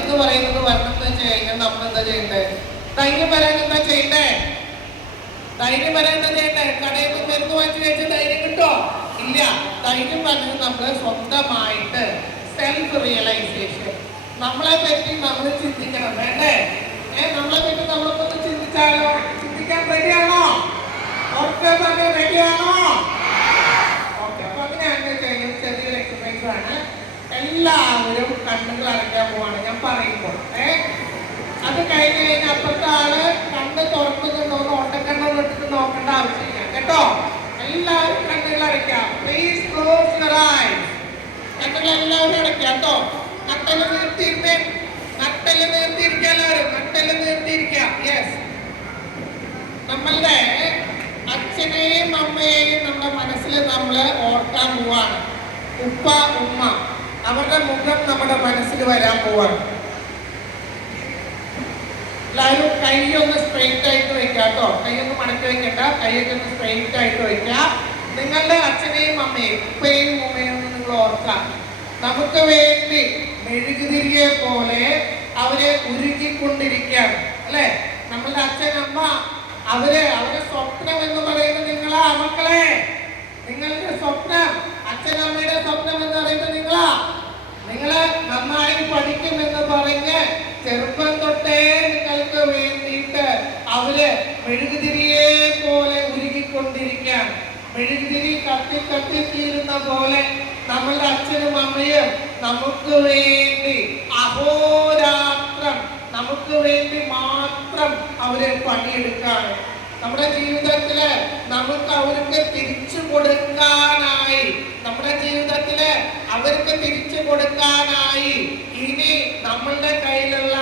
എന്ന് പറയുന്നത് വരണം എന്ന് വെച്ച് കഴിഞ്ഞാൽ നമ്മൾ എന്താ ചെയ്യണ്ടേ? ധൈര്യം വരാൻ എന്താ ചെയ്യണ്ടേ? ധൈര്യം വരാൻ എന്താ ചെയ്യണ്ടേ? കടയിൽ നിന്ന് മരുന്ന് വാങ്ങിച്ച് കഴിച്ച ധൈര്യം കിട്ടോ? ഇല്ല. ധൈര്യം പറഞ്ഞത് നമ്മൾ സ്വന്തമായിട്ട് സെൽഫ് റിയലൈസേഷൻ, നമ്മളെ പറ്റി നമ്മൾ ചിന്തിക്കണം. വേണ്ടേ? നമ്മളെ പറ്റി നമ്മളൊന്ന് ചിന്തിച്ചാലോ? ചിന്തിക്കാൻ റെഡിയാണോ? ഓക്കെ, പറഞ്ഞ റെഡിയാണോ? ഓക്കെ, അപ്പൊ അങ്ങനെയാണെന്ന് കഴിഞ്ഞാൽ ചെറിയൊരു എക്സസൈസ് ആണ്. എല്ലാവരും കണ്ണുകൾ അടയ്ക്കാൻ പോവാണ് ഞാൻ പറയുമ്പോൾ. അത് കഴിഞ്ഞ് കഴിഞ്ഞാൽ അപ്പുറത്തെ ആള് കണ്ണ് തുറക്കുന്നുണ്ടോന്ന് ഓട്ടക്കണ്ണൊന്നും ഇട്ടിട്ട് നോക്കേണ്ട ആവശ്യമില്ല കേട്ടോ. എല്ലാവരും കണ്ണുകൾ അടയ്ക്കാം. Please close your eyes. കണ്ണുകൾ എല്ലാവരും അടയ്ക്കാം കേട്ടോ. നട്ടല് നിർത്തിയിരുന്നേ. നട്ടല് നിർത്തിയിരിക്കുക. എല്ലാവരും നട്ടല് നിർത്തിയിരിക്കുക. യെസ്. നമ്മളുടെ അച്ഛനെയും അമ്മയെയും നമ്മുടെ മനസ്സിൽ നമ്മൾ ഓർക്കാൻ പോവാണ്. ഉപ്പ ഉമ്മ, അവരുടെ മുഖം നമ്മുടെ മനസ്സിൽ വരാൻ പോവാണ്. എല്ലാവരും കൈയൊന്ന് സ്ട്രെയിറ്റ് ആയിട്ട് വെക്കാം കേട്ടോ. കൈയൊന്ന് മടക്കി വെക്കണ്ട, കൈയൊക്കെ ഒന്ന് സ്ട്രെയിറ്റ് ആയിട്ട് വെക്കാം. നിങ്ങളുടെ അച്ഛനെയും അമ്മയും ഉപ്പയും ഉമ്മയും ഒന്ന് നിങ്ങൾ ഓർക്കാം. നമുക്ക് വേണ്ടി മെഴുകുതിരിയെ പോലെ അവരെ ഉരുക്കിക്കൊണ്ടിരിക്കുകയാണ് അല്ലെ? നമ്മളുടെ അച്ഛൻ അമ്മ അവരുടെ സ്വപ്നം എന്ന് പറയുന്നത് നിങ്ങളാ മക്കളെ. നിങ്ങളുടെ സ്വപ്നം, അച്ഛനമ്മയുടെ സ്വപ്നം എന്ന് പറയുന്നത് നിങ്ങളാ. നിങ്ങള് നന്നായി പഠിക്കുമെന്ന് പറഞ്ഞ് ചെറുപ്പം തൊട്ടേ നിങ്ങൾക്ക് വേണ്ടിയിട്ട് അവര് മെഴുകുതിരിയെ പോലെ ഉരുകിക്കൊണ്ടിരിക്കാൻ. മെഴുകുതിരി കത്തിത്തീരുന്ന പോലെ നമ്മളുടെ അച്ഛനും അമ്മയും നമുക്ക് വേണ്ടി അഹോരാത്രം നമുക്ക് വേണ്ടി മാത്രം അവര് പണിയെടുക്കാണ്. നമ്മുടെ ജീവിതത്തില് നമുക്ക് അവർക്ക് തിരിച്ചു കൊടുക്കാനായി, നമ്മുടെ ജീവിതത്തില് അവർക്ക് തിരിച്ചു കൊടുക്കാനായി ഇനി നമ്മളുടെ കയ്യിലുള്ള